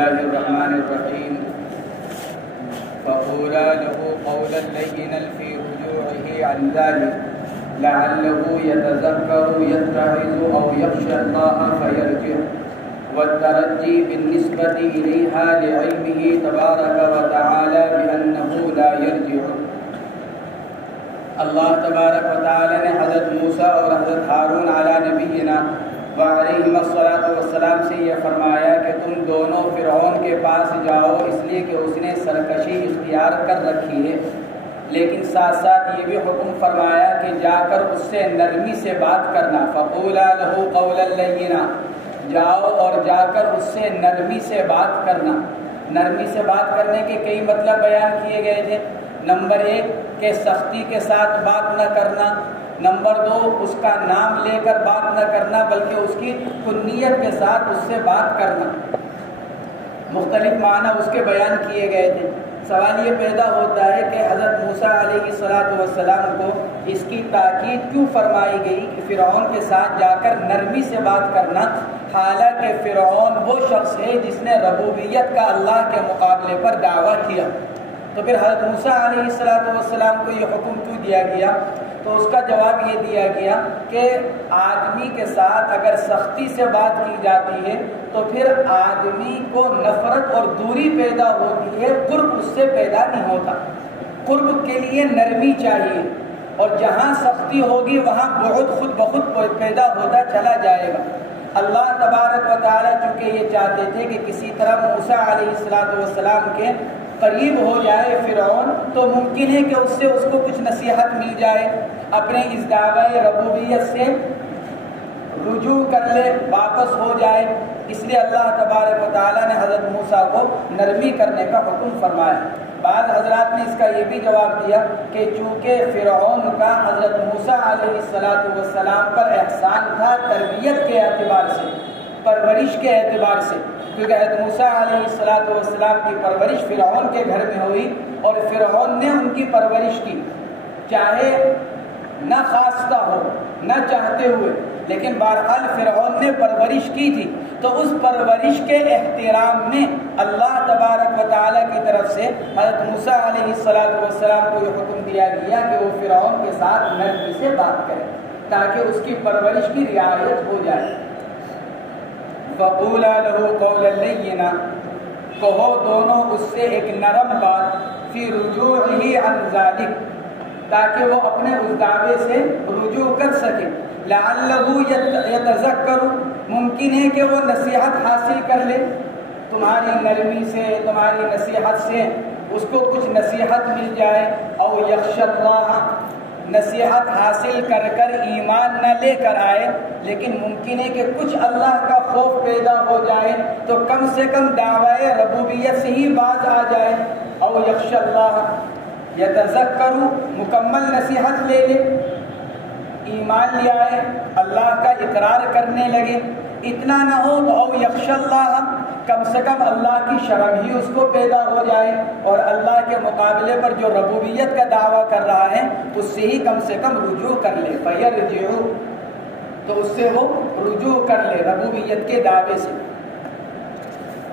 الله الرحمن الرحيم فقولا له قولا لينا في رجوعه عن ذلك لعله يتذكر يتعظ أو يخشى الله فيرجع والترجي بالنسبة إليها لعلمه تبارك وتعالى بأنه لا يرجع. اللہ تبارک و تعالی نے حضرت موسیٰ اور حضرت ہارون علی نبینا وعلیہم الصلاۃ والسلام سے یہ فرمایا کہ تم دونوں فرعون کے پاس جاؤ، اس لیے کہ اس نے سرکشی اختیار کر رکھی ہے، لیکن ساتھ ساتھ یہ بھی حکم فرمایا کہ جا کر اس سے نرمی سے بات کرنا. فقولا لہ قولا لینا، جاؤ اور جا کر اس سے نرمی سے بات کرنا. نرمی سے بات کرنے کے کئی مطلب بیان کیے گئے تھے. نمبر 1 کہ سختی کے ساتھ بات نہ کرنا. نمبر 2 اس کا نام لے کر بات نہ کرنا بلکہ اس کی کنیت کے ساتھ اس سے بات کرنا. مختلف معنی اس کے بیان کیے گئے تھے. سوال یہ پیدا ہوتا ہے کہ حضرت موسیٰ علیہ السلام کو اس کی تاکید کیوں فرمائی گئی کہ فرعون کے ساتھ جا کر نرمی سے بات کرنا، حالانکہ فرعون وہ شخص ہے جس نے ربوبیت کا اللہ کے مقابلے پر دعویٰ کیا. تو پھر حضرت موسیٰ علیہ السلام کو یہ حکم کیوں دیا گیا؟ تو اس کا جواب یہ دیا گیا کہ آدمی کے ساتھ اگر سختی سے بات کی جاتی ہے تو پھر آدمی کو نفرت اور دوری پیدا ہوتی ہے، قرب اس سے پیدا نہیں ہوتا. قرب کے لیے نرمی چاہیے، اور جہاں سختی ہوگی وہاں بعد خود بخود پیدا ہوتا چلا جائے گا. اللہ تبارک و تعالیٰ چونکہ یہ چاہتے تھے کہ کسی طرح موسیٰ علیہ السلام کے قریب ہو جائے فرعون، تو ممکن ہے کہ اس کو کچھ نصیحت مل جائے، اپنے اس دعوی ربوبیت سے رجوع کر لے، واپس ہو جائے. اس لیے اللہ تبارک و تعالیٰ نے حضرت موسیٰ کو نرمی کرنے کا حکم فرمایا. بعض حضرات نے اس کا یہ بھی جواب دیا کہ چونکہ فرعون کا حضرت موسیٰ علیہ السلام پر احسان تھا تربیت کے اعتبار سے، پرورش کے اعتبار سے، کیونکہ حضرت موسیٰ علیہ السلام کی پرورش فرعون کے گھر میں ہوئی اور فرعون نے ان کی پرورش کی، چاہے نہ خواستہ ہو نہ چاہتے ہوئے، لیکن بہرحال فرعون نے پرورش کی تھی. تو اس پرورش کے احترام میں اللہ تبارک و تعالیٰ کی طرف سے حضرت موسیٰ علیہ السلام کو یہ حکم دیا گیا کہ وہ فرعون کے ساتھ نرمی سے بات کرے تاکہ اس کی پرورش کی رعایت ہو جائے. فقولا لہ قولا لینا، کہو دونوں اس سے ایک نرم بات، فی رجوعہ عن ذلک، تاکہ وہ اپنے اس دعوے سے رجوع کر سکے. لعلہ یتذکر، ممکن ہے کہ وہ نصیحت حاصل کر لے، تمہاری نرمی سے تمہاری نصیحت سے اس کو کچھ نصیحت مل جائے. او یخشی اللہ، نصیحت حاصل کر کر ایمان نہ لے کر آئے، لیکن ممکن ہے کہ کچھ اللہ کا خوف پیدا ہو جائے تو کم سے کم دعوی ربوبیت سے ہی باز آ جائے. او یخشی اللہ، یتذکر، مکمل نصیحت لے لے، ایمان لے آئے، اللہ کا اقرار کرنے لگے. اتنا نہ ہو تو او یخشی اللہ، کم سے کم اللہ کی شرم ہی اس کو پیدا ہو جائے، اور اللہ کے مقابلے پر جو ربوبیت کا دعویٰ کر رہا ہے اس سے ہی کم سے کم رجوع کر لے. فیرجع، تو اس سے وہ رجوع کر لے ربوبیت کے دعوے سے.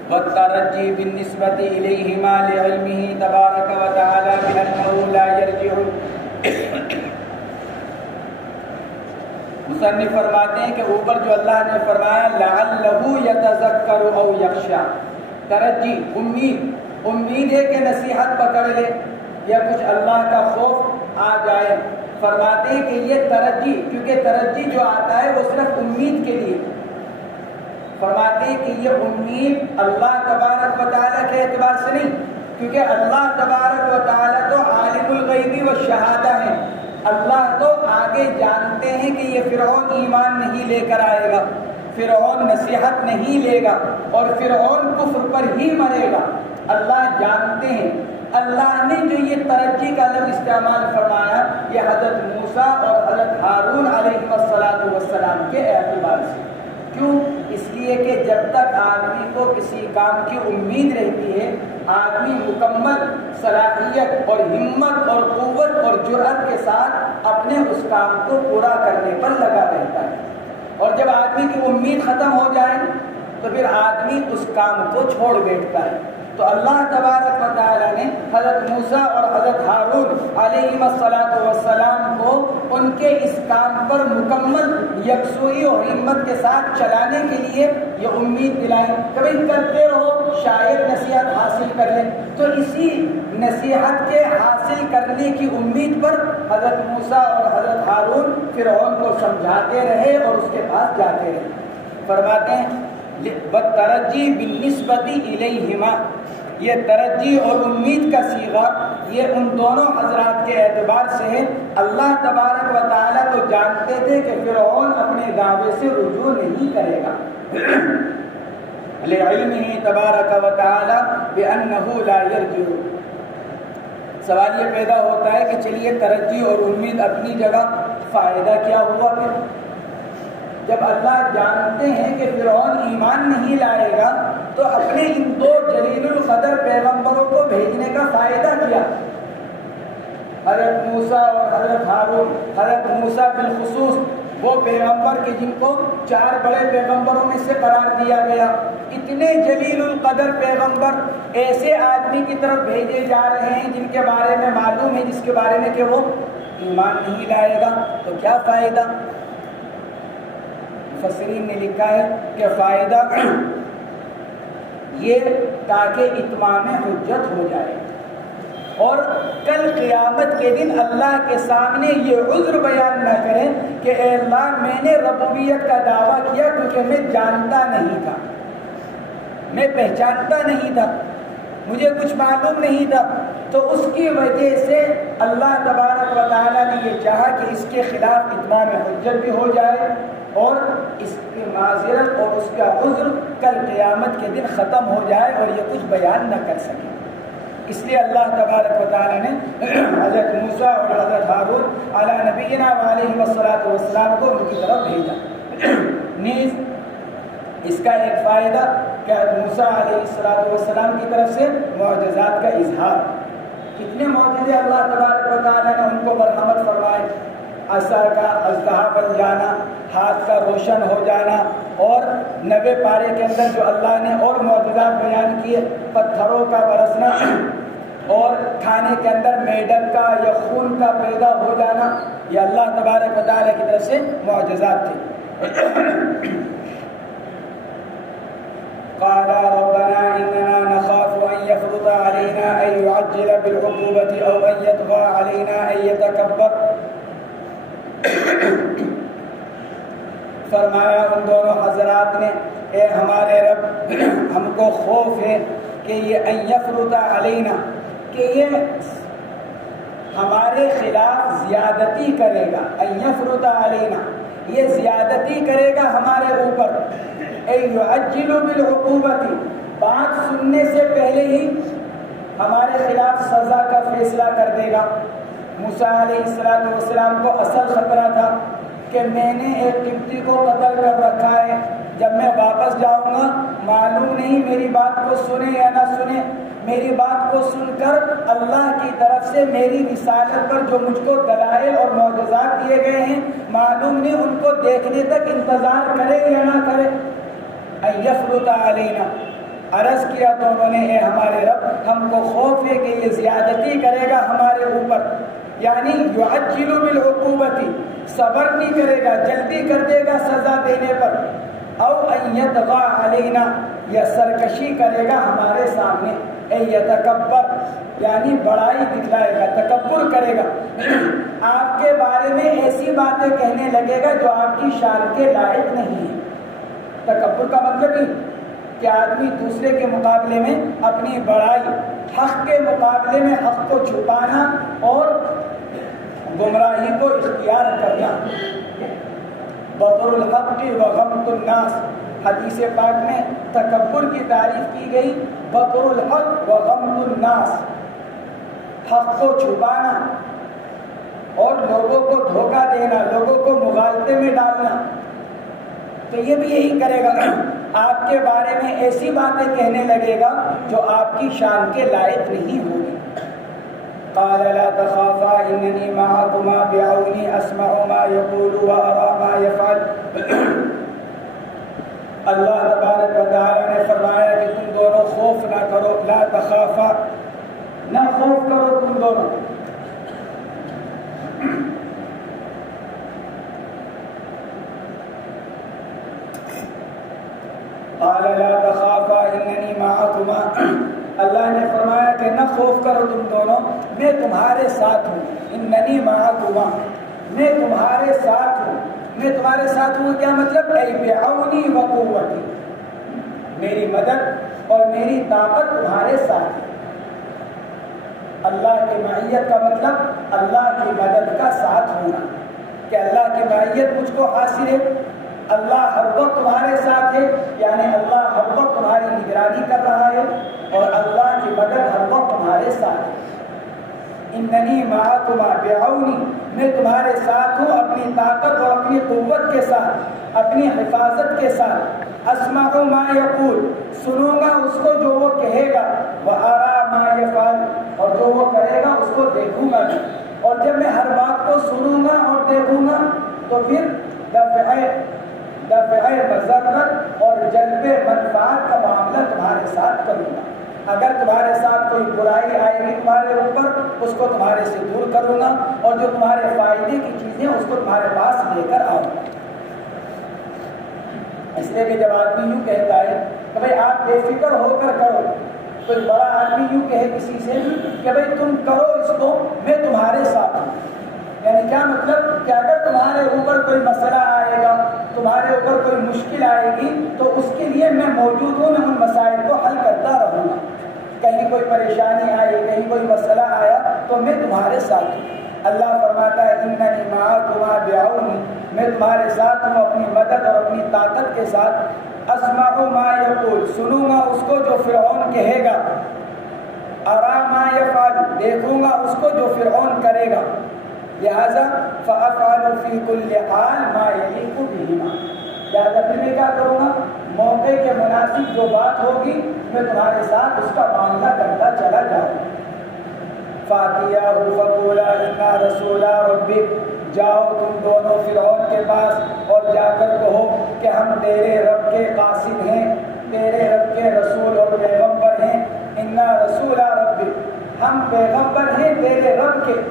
والترجی بالنسبة إليهما لعلمه تبارك وتعالى بأنه لا يرجع. مصنف فرماتے ہیں کہ اوپر جو اللہ نے فرمایا لعلہ یتذکر او یخشی، ترجی امید ہے کہ نصیحت پکڑ لے یا کچھ اللہ کا خوف آ جائے. فرماتے ہیں کہ یہ ترجی، کیونکہ ترجی جو آتا ہے وہ صرف امید کے لیے. فرماتے ہیں کہ یہ امید اللہ تبارک و تعالیٰ کے اعتبار سے نہیں، کیونکہ اللہ تبارک و تعالیٰ تو عالم الغیب والشہادہ ہے. اللہ تو آگے جانتے ہیں کہ یہ فرعون ایمان نہیں لے کر آئے گا، فرعون نصیحت نہیں لے گا اور فرعون کفر پر ہی مرے گا. اللہ جانتے ہیں. اللہ نے جو یہ ترجی کا لفظ استعمال فرمایا یہ حضرت موسیٰ اور حضرت ہارون علیہ السلام کے اعتبار سے. کیوں؟ اس لیے کہ جب تک آدمی کو کسی کام کی امید رہتی ہے، آدمی مکمل صلاحیت اور ہمت اور قوت اور جرأت کے ساتھ اپنے اس کام کو پورا کرنے پر لگا رہتا ہے. اور جب آدمی کی امید ختم ہو جائے، تو پھر آدمی اس کام کو چھوڑ بیٹھتا ہے۔ تو اللہ تبارک و تعالیٰ نے حضرت موسیٰ اور حضرت ہارون علیہم السلام کو ان کے اس کام پر مکمل یکسوئی اور ہمت کے ساتھ چلانے کے لیے یہ امید دلائی، کبھی کرتے رہو شاید نصیحت حاصل کر لیں۔ تو اسی نصیحت کے حاصل کرنے کی امید پر حضرت موسیٰ اور حضرت ہارون فرعون کو سمجھاتے رہے اور اس کے پاس جاتے رہے۔ فرماتے ہیں بالترجی بالنسبت الیہما، یہ ترجی اور امید کا صیغہ یہ ان دونوں حضرات کے اعتبار سے ہے۔ اللہ تبارک و تعالیٰ تو جانتے تھے کہ فرعون اپنے دعوے سے رجوع نہیں کرے گا، لعلمہ تبارک و تعالیٰ بأنہ لا یرجع۔ سوال یہ پیدا ہوتا ہے کہ چلیے ترجی اور امید اپنی جگہ، فائدہ کیا ہوا پھر؟ جب اللہ جانتے ہیں کہ فرعون ایمان نہیں لائے گا تو اپنے ان دو جلیل القدر پیغمبروں کو بھیجنے کا فائدہ کیا؟ حضرت موسیٰ اور حضرت ہارون، حضرت موسیٰ بالخصوص وہ پیغمبر کے جن کو 4 بڑے پیغمبروں میں سے قرار دیا گیا، اتنے جلیل القدر پیغمبر ایسے آدمی کی طرف بھیجے جا رہے ہیں جن کے بارے میں معلوم ہے، جس کے بارے میں کہ وہ ایمان نہیں لائے گا، تو کیا فائدہ؟ مفسرین نے لکھا ہے کہ فائدہ یہ تاکہ اتمام حجت ہو جائے اور کل قیامت کے دن اللہ کے سامنے یہ عذر بیان نہ کریں کہ اے اللہ میں نے ربوبیت کا دعویٰ کیا کیونکہ میں جانتا نہیں تھا، میں پہچانتا نہیں تھا، مجھے کچھ معلوم نہیں تھا۔ تو اس کی وجہ سے اللہ تبارک و تعالیٰ نے یہ چاہا کہ اس کے خلاف اتمام حجت بھی ہو جائے اور اس کی معذرت اور اس کا عذر کل قیامت کے دن ختم ہو جائے اور یہ کچھ بیان نہ کر سکے۔ اس لیے اللہ تبارک و تعالیٰ نے حضرت موسیٰ اور حضرت ہارون علی نبینا علیہ السلام کو ان کی طرف بھیجا۔ نیز اس کا ایک فائدہ کہ موسیٰ علیہ السلام کی طرف سے معجزات کا اظہار، کتنے معجزے اللہ تبارک و تعالیٰ نے ان کو مرحمت فرمائے، عصا کا اژدہا بن جانا، ہاتھ کا روشن ہو جانا، اور 90 پارے کے اندر جو اللہ نے اور معجزات بیان کیے، پتھروں کا برسنا اور کھانے کے اندر میڈک کا یا خون کا پیدا ہو جانا، یہ اللہ تبارک و تعالیٰ کی طرف سے معجزات تھے۔ قال ربنا اننا نخاف ان يفرط علينا ان يعجل بالعقوبة او ان يطغى علينا ان يتكبر۔ فرمایا ان دونوں حضرات نے اے ہمارے رب ہم کو خوف ہے کہ یہ ان یفرط علینا، کہ یہ ہمارے خلاف زیادتی کرے گا، ان یفرط علینا یہ زیادتی کرے گا ہمارے اوپر، یعجل بالعقوبۃ بات سننے سے پہلے ہی ہمارے خلاف سزا کا فیصلہ کر دے گا۔ موسیٰ علیہ السلام کو اصل خطرہ تھا کہ میں نے ایک قبطی کو قتل کر رکھا ہے، جب میں واپس جاؤں گا معلوم نہیں میری بات کو سنے یا نہ سنے، میری بات کو سن کر اللہ کی طرف سے میری رسالت پر جو مجھ کو دلائل اور معجزات دیے گئے ہیں معلوم نہیں ان کو دیکھنے تک انتظار کرے یا نہ کرے۔ ان یفرط علینا، عرض کیا تو انہوں نے اے ہمارے رب ہم کو خوف ہے کہ یہ زیادتی کرے گا ہمارے اوپر، یعنی یعجل بالعقوبۃ صبر نہیں کرے گا، جلدی کر دے گا سزا دینے پر، او ان یطغى علینا یا سرکشی کرے گا ہمارے سامنے، اے یتکبر یعنی بڑائی دکھلائے گا، تکبر کرے گا، آپ کے بارے میں ایسی باتیں کہنے لگے گا جو آپ کی شان کے لائق نہیں ہے۔ تکبر کا مطلب ہی کہ آدمی دوسرے کے مقابلے میں اپنی بڑائی، حق کے مقابلے میں حق کو چھپانا اور گمراہی کو اختیار کرنا۔ بطر الحق و غمط الناس، حدیث پاک میں تکبر کی تعریف کی گئی، بطر الحق و غمط الناس، حق کو چھپانا اور لوگوں کو دھوکہ دینا، لوگوں کو مغالطے میں ڈالنا، تو یہ بھی یہی کرے گا، آپ کے بارے میں ایسی باتیں کہنے لگے گا جو آپ کی شان کے لائق نہیں ہوگی۔ قال لا تخافا انني معكما بعوني اسمع ما يقول وارى ما يفعل۔ اللہ تبارک و تعالیٰ نے فرمایا کہ تم دونوں خوف نہ کرو، لا تخافا، نہ خوف کرو تم دونوں. قال لا تخافا اننی معکما، اللہ نے فرمایا کہ نہ خوف کرو تم دونوں، میں تمہارے ساتھ ہوں. اننی معکما، میں تمہارے ساتھ ہوں. میں تمہارے ساتھ ہوں کیا مطلب؟ اے بعونی و قوتی، میری مدد اور میری طاقت تمہارے ساتھ ہے. اللہ کی معیت کا مطلب اللہ کی مدد کا ساتھ ہونا، کہ اللہ کی معیت مجھ کو حاصل ہے، اللہ ہر وقت تمہارے ساتھ ہے، یعنی اللہ ہر وقت تمہاری نگرانی کر رہا ہے اور اللہ کی مدد ہر وقت تمہارے ساتھ ہے. اننی معکما بعونی، میں تمہارے ساتھ ہوں اپنی طاقت اور اپنی قوت کے ساتھ، اپنی حفاظت کے ساتھ. اسمع ما یقول، سنوں گا اس کو جو وہ کہے گا. وارا ما یفعل، اور جو وہ کرے گا اس کو دیکھوں گا بھی. اور جب میں ہر بات کو سنوں گا اور دیکھوں گا تو پھر دفع مضرت اور جلب منفعت کا معاملہ تمہارے ساتھ کروں گا. اگر تمہارے ساتھ کوئی برائی آئے گی تمہارے اوپر، اس کو تمہارے سے دور کروں گا، اور جو تمہارے فائدے کی چیزیں اس کو تمہارے پاس لے کر آؤں گا. اس لیے کہ جب آدمی یوں کہتا ہے کہ بھائی آپ بے فکر ہو کر کرو، کوئی بڑا آدمی یوں کہے کسی سے کہ بھائی تم کرو اس کو، میں تمہارے ساتھ ہوں، یعنی کیا مطلب کہ اگر تمہارے اوپر کوئی مسئلہ آئے گا، تمہارے اوپر کوئی مشکل آئے گی تو اس کے لیے میں موجود ہوں، میں ان مسائل کو حل کرتا رہوں گا. کہیں کوئی پریشانی آئی، کہیں کوئی مسئلہ آیا تو میں تمہارے ساتھ ہوں. اللہ فرماتا ہے اننی معکما بعونی، میں تمہارے ساتھ ہوں اپنی مدد اور اپنی طاقت کے ساتھ. اسمع ما یقول، سنوں گا اس کو جو فرعون کہے گا. ارا ما یفعل، دیکھوں گا اس کو جو فرعون کرے گا. لہذا فافعل فی کل حال ما یلیق بہما، لہذا پھر میں کیا کروں گا؟ موقع کے مناسب جو بات ہوگی میں تمہارے ساتھ اس کا معاملہ کرتا چلا جاؤں. فاتیاہ فقولا انا رسولا ربک، جاؤ تم دونوں فرعون کے پاس اور جا کر کہو کہ ہم تیرے رب کے قاصد ہیں، تیرے رب کے رسول اور پیغمبر ہیں. انا رسولا ربک، ہم پیغمبر ہیں تیرے رب کے.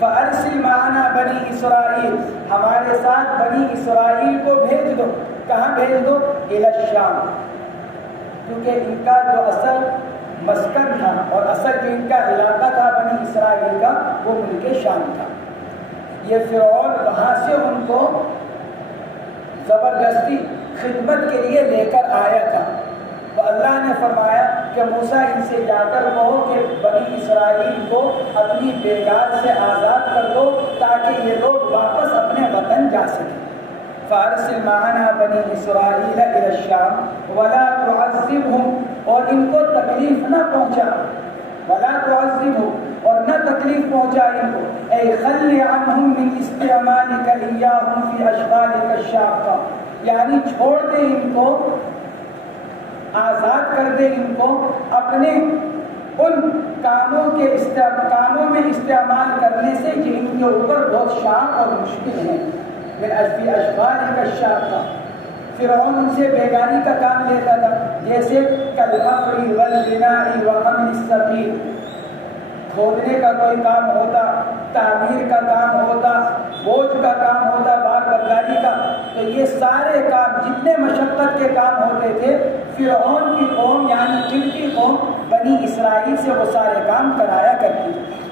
فارسل معنا بنی اسرائیل، ہمارے ساتھ بنی اسرائیل کو بھیج دو. کہاں بھیج دو؟ الی الشام، کیونکہ ان کا جو اصل مسکن تھا اور اصل جو ان کا علاقہ تھا بنی اسرائیل کا وہ ملک شام تھا. یہ فرعون وہاں سے ان کو زبردستی خدمت کے لیے لے کر آیا تھا. تو اللہ نے فرمایا کہ موسیٰ ان سے جا کر کہو کہ بنی اسرائیل کو اپنی بیگار سے آزاد کر دو تاکہ یہ لوگ واپس اپنے وطن جا سکیں. فارسل معنا بنی اسرائیل الی الشام ولا تعذبهم، اور ان کو تکلیف نہ پہنچا. ولا تعذبهم، اور نہ تکلیف پہنچا ان کو. اے خلی عنہم من استعمالک ایاہم فی اشغالک الشاقہ، یعنی چھوڑ دے ان کو، آزاد کر دے ان کو اپنے ان کاموں میں استعمال کرنے سے جو ان کے اوپر بہت شاق اور مشکل ہے. فی اشغالک الشاقہ، فرعون ان سے بیگاری کا کام لیتا تھا، جیسے کالحفر والبناء وحمل الثقیل، کھودنے کا کوئی کام ہوتا، تعمیر کا کام ہوتا، بوجھ کا کام ہوتا، بار برداری کا. تو یہ سارے کام جتنے مشقت کے کام ہوتے تھے فرعون کی قوم یعنی ان کی قوم بنی اسرائیل سے وہ سارے کام کرایا کرتی تھی.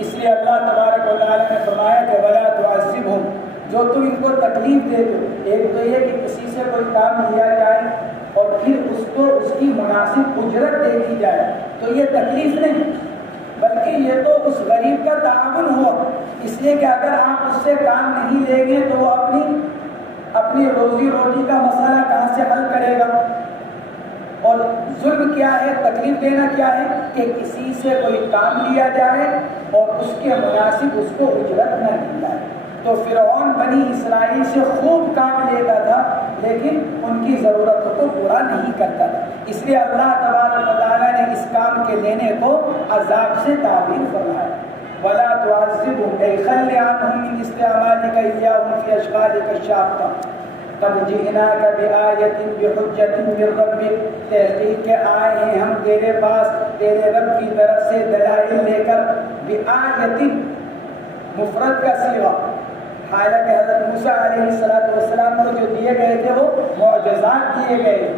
اس لیے اللہ تبارک و تعالیٰ نے فرمایا کہ ولا تعذبهم، جو تم ان کو تکلیف دے دو. ایک تو یہ کہ کسی سے کوئی کام لیا جائے اور پھر اس کو اس کی مناسب اجرت دے دی جائے تو یہ تکلیف نہیں، بلکہ یہ تو اس غریب کا تعاون ہوا. اس لیے کہ اگر آپ اس سے کام نہیں لیں گے تو وہ اپنی روزی روٹی کا مسئلہ کہاں سے حل کرے گا. اور ظلم کیا ہے، تکلیف دینا کیا ہے کہ کسی سے کوئی کام لیا جائے اور اس کے مناسب اس کو اجرت نہ دی جائے. تو فرعون بنی اسرائیل سے خوب کام لیتا تھا لیکن ان کی ضرورتوں کو پورا نہیں کرتا تھا. اس لیے اللہ تبارک و تعالیٰ نے اس کام کے لینے کو عذاب سے تعبیر فرمایا. ولا تعذبهم اي خل عنهم من استعمالك اياهم في اشغالك الشاقة. قد جئناک بآیۃ بحجۃ من ربک، تحقیق کے آئے ہیں ہم تیرے پاس تیرے رب کی طرف سے دلائل لے کر. بآیۃ مفرد کا صیغہ، حالانکہ حضرت موسیٰ علیہ السلام کو جو دیے گئے تھے وہ معجزات دیے گئے.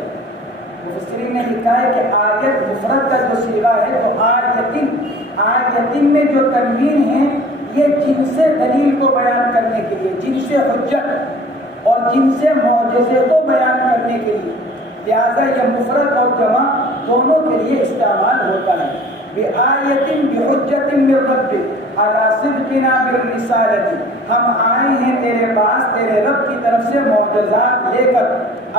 مفسرین نے لکھا ہے کہ آیت مفرد کا جو صیغہ ہے تو آیتن میں جو تنوین ہے یہ جن سے دلیل کو بیان کرنے کے لیے، جن سے حجت اور جن سے معجزے کو بیان کرنے کے لیے، لہٰذا یہ مفرد اور جمع دونوں کے لیے استعمال ہوتا ہے. بآیۃ بحجۃ من ربک علی صدقنا بالرسالۃ، ہم آئے ہیں تیرے پاس تیرے رب کی طرف سے معجزات لے کر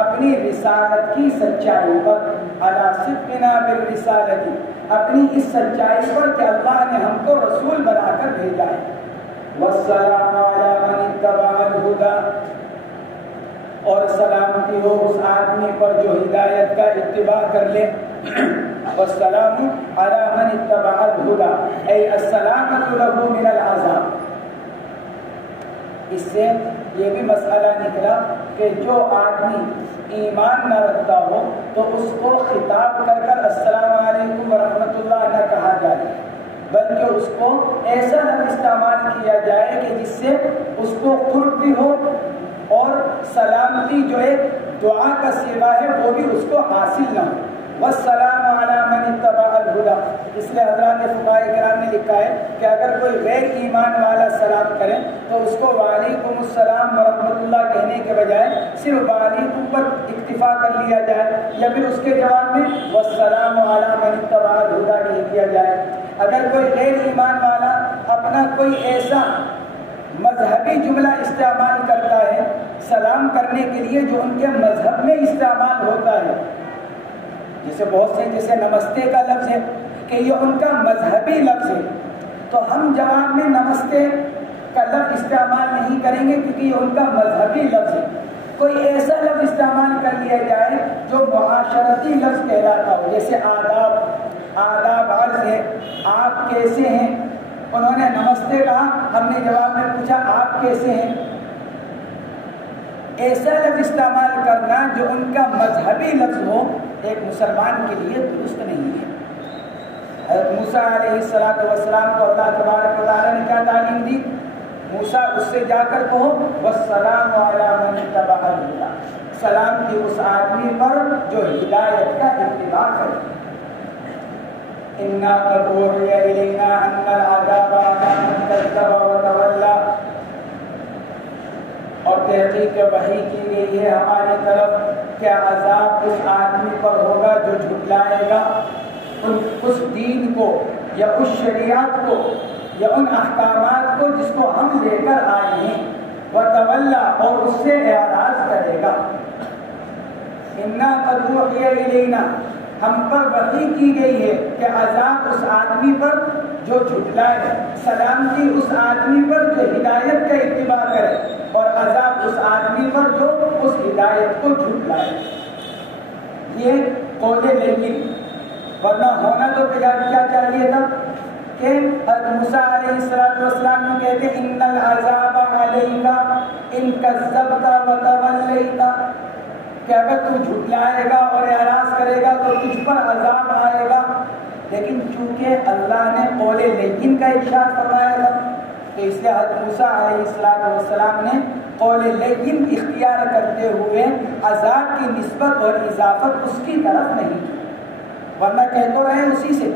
اپنی رسالت کی سچائی پر. علی صدقنا بالرسالۃ، اپنی اس سچائی پر کہ اللہ نے ہم کو رسول بنا کر بھیجا ہے. والسلام علی من اتبع الہدی، اور سلامتی ہو اس آدمی پر جو ہدایت کا اتباع کر لے. والسلام علی من اتبع الہدی ای السلامۃ لہ من العذاب. اس سے یہ بھی مسئلہ نکلا کہ جو آدمی ایمان نہ رکھتا ہو تو اس کو خطاب کر کر السلام علیکم ورحمۃ اللہ نہ کہا جائے، بلکہ اس کو ایسا لفظ استعمال کیا جائے کہ جس سے اس کو قرب بھی ہو اور سلامتی جو ایک دعا کا صیغہ ہے وہ بھی اس کو حاصل نہ ہو. والسلام علی من اتبع الہدی، اس لیے حضرات فقہاء کرام نے لکھا ہے کہ اگر کوئی غیر ایمان والا سلام کرے تو اس کو وعلیکم السلام ورحمۃ اللہ کہنے کے بجائے صرف وعلیکم پر اکتفا کر لیا جائے، یا پھر اس کے جواب میں والسلام علی من اتبع الہدی کہہ دیا جائے. اگر کوئی غیر ایمان والا اپنا کوئی ایسا مذہبی جملہ استعمال کرتا ہے سلام کرنے کے لیے جو ان کے مذہب میں استعمال ہوتا ہے، جیسے بہت سے جیسے نمستے کا لفظ ہے کہ یہ ان کا مذہبی لفظ ہے، تو ہم جواب میں نمستے کا لفظ استعمال نہیں کریں گے کیونکہ یہ ان کا مذہبی لفظ ہے. کوئی ایسا لفظ استعمال کر لیا جائے جو معاشرتی لفظ کہلاتا ہو، جیسے آداب عرض ہے، آپ کیسے ہیں. انہوں نے نمستے کہا، ہم نے جواب میں پوچھا آپ کیسے ہیں. ایسا لفظ استعمال کرنا جو ان کا مذہبی لفظ ہو ایک مسلمان کے لیے درست نہیں ہے. حضرت موسیٰ علیہ السلام کو اللہ تبارک و تعالیٰ نے کیا تعلیم دی؟ موسیٰ اس سے جا کر کہو والسلام علی من اتبع الہدی، سلام کی اس آدمی پر جو ہدایت کا اتباع کرے. انا قد اوحی الینا ان العذاب علی من کذب وتولی، اور تحقیق وحی کی گئی ہے ہماری طرف کہ عذاب اس آدمی پر ہوگا جو جھٹلائے گا اس دین کو یا اس شریعت کو یا ان احکامات کو جس کو ہم لے کر آئے ہیں، وتولی، اور اس سے اعراض کرے گا. انا قد اوحی الینا، ہم پر وحی کی گئی ہے کہ عذاب اس آدمی پر جو جھٹلائے، سلامتی اس آدمی پر جو ہدایت کا اتباع کرے، اور عذاب اس آدمی پر جو اس ہدایت کو جھٹلائے. یہ قول لیکن، ورنہ ہونا تو کیا چاہیے تھا کہ حضرت موسیٰ علیہ السلام نے کہتے ان العذاب علیک ان کذبت وتولیت، کہ اگر تو جھٹلائے گا اور اعراض کرے گا تو تجھ پر عذاب آئے گا. لیکن چونکہ اللہ نے قول لیکن کا ارشاد فرمایا تھا تو اس لیے حضرت موسیٰ علیہ السلام نے قول لیکن اختیار کرتے ہوئے عذاب کی نسبت اور اضافت اس کی طرف نہیں کی، ورنہ کہہ تو رہے اسی سے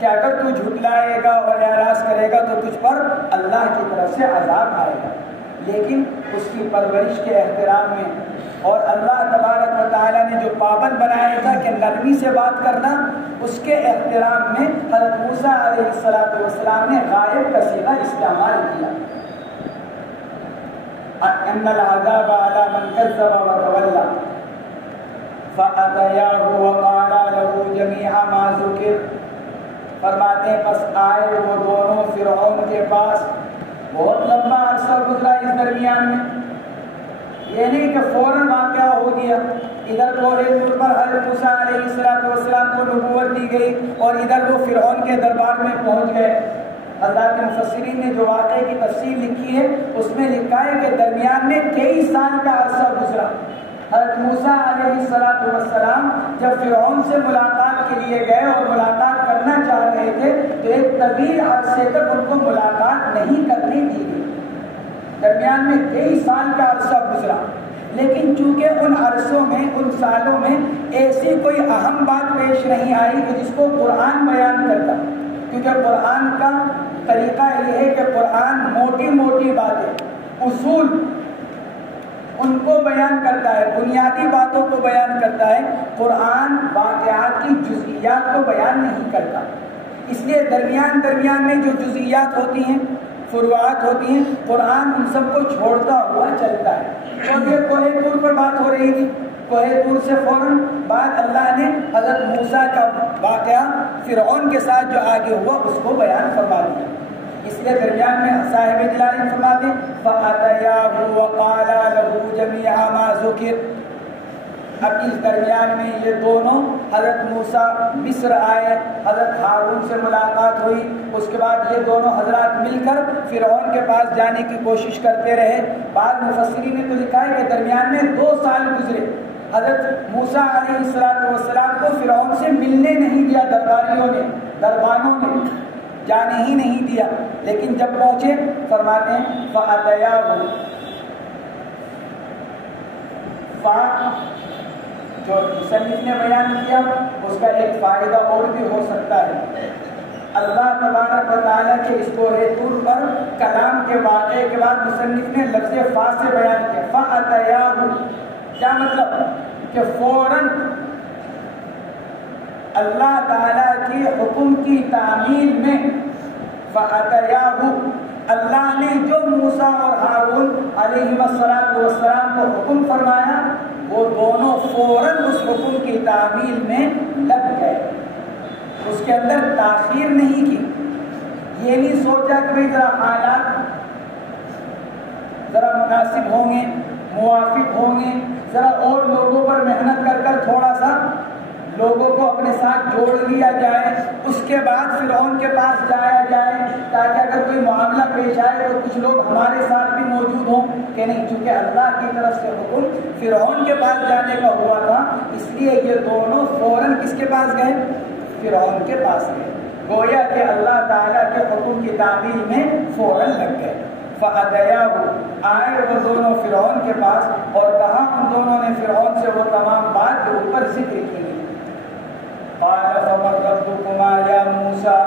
کہ اگر تو جھٹلائے گا اور اعراض کرے گا تو تجھ پر اللہ کی طرف سے عذاب آئے گا. لیکن اس کی پرورش کے احترام میں اور اللہ تبارک و تعالیٰ نے جو پابند بنایا تھا کہ نرمی سے بات کرنا، اس کے احترام میں حضرت موسیٰ علیہ السلام نے غائب کا صیغہ استعمال کیا. ان العذاب علی من کذب وتولی فأتیاہ وقالا له جمیع ما ذکر. فرماتے ہیں پس آئے وہ دونوں فرعون کے پاس. بہت لمبا عرصہ گزرا اس درمیان میں، یہ نہیں کہ فوراً واقعہ ہو گیا. ادھر قول پر حضرت موسیٰ علیہ السلام کو نبوت دی گئی اور ادھر وہ فرعون کے دربار میں پہنچ گئے. حضرات مفسرین نے جو واقعے کی تفصیل لکھی ہے اس میں لکھا ہے کہ درمیان میں کئی سال کا عرصہ گزرا. حضرت موسیٰ علیہ السلام جب فرعون سے ملاقات کے لیے گئے اور ملاقات کرنا چاہ رہے تھے تو ایک طویل عرصے تک ان کو ملاقات نہیں کرنے دی گئی. درمیان میں کئی سال کا عرصہ گزرا، لیکن چونکہ ان عرصوں میں، ان سالوں میں ایسی کوئی اہم بات پیش نہیں آئی کہ جس کو قرآن بیان کرتا، کیونکہ قرآن کا طریقہ یہ ہے کہ قرآن موٹی موٹی باتیں، اصول ان کو بیان کرتا ہے، بنیادی باتوں کو بیان کرتا ہے. قرآن واقعات کی جزئیات کو بیان نہیں کرتا. اس لیے درمیان میں جو جزئیات ہوتی ہیں، فروعات ہوتی ہیں، قرآن ان سب کو چھوڑتا ہوا چلتا ہے. اور یہ کوہ طور پر بات ہو رہی تھی، کوہ طور سے فوراً بعد اللہ نے حضرت موسیٰ کا واقعہ فرعون کے ساتھ جو آگے ہوا اس کو بیان فرما دیا. اس لیے درمیان میں صاحب جلالین فرماتے فَأَتَيَاهُ وَقَالَا لَهُ جَمِيعَ مَا ذُكِرَ. اب اس درمیان میں یہ دونوں حضرت موسیٰ مصر آئے، حضرت ہارون سے ملاقات ہوئی، اس کے بعد یہ دونوں حضرات مل کر فرعون کے پاس جانے کی کوشش کرتے رہے. بعض مفسرین نے تو لکھا ہے کہ درمیان میں 2 سال گزرے. حضرت موسیٰ علیہ السلام کو فرعون سے ملنے نہیں دیا دربانوں نے جانے ہی نہیں دیا. لیکن جب پہنچے فرماتے ہیں فَأَتَيَاهُ، جو مصنف نے بیان کیا اس کا ایک فائدہ اور بھی ہو سکتا ہے. اللہ تبارک و تعالیٰ کے اس کوہ طور پر کلام کے واقعے کے بعد مصنف نے لفظ فا سے بیان کیا. فَأَتَيَاهُ کیا مطلب کہ فوراً اللہ تعالیٰ کے حکم کی تعمیل میں فَأَتَيَاهُ اللہ نے جو موسیٰ اور ہارون علیہ السلام کو حکم فرمایا وہ دونوں فوراً اس حکم کی تعمیل میں لگ گئے. اس کے اندر تاخیر نہیں کی. یہ نہیں سوچا کہ بھئی ذرا حالات ذرا مناسب ہوں گے، موافق ہوں گے، ذرا اور لوگوں پر محنت کر کر تھوڑا سا لوگوں کو اپنے ساتھ جوڑ لیا جائے، اس کے بعد فرعون کے پاس جایا جائے تاکہ اگر کوئی معاملہ پیش آئے تو کچھ لوگ ہمارے ساتھ بھی موجود ہوں. کہ نہیں، چونکہ اللہ کی طرف سے حکم فرعون کے پاس جانے کا ہوا تھا، اس لیے یہ دونوں فوراً کس کے پاس گئے؟ فرعون کے پاس گئے. گویا کہ اللہ تعالیٰ کے حکم کی تعمیل میں فوراً لگ گئے. فَأَتَيَاهُ آئے وہ دونوں فرعون کے پاس اور کہا ان دونوں نے فرعون سے وہ تمام بات جو اوپر ذکر کی. قَالَ فَمَن رَبُّكُمَا يَا مُوسَىٰ.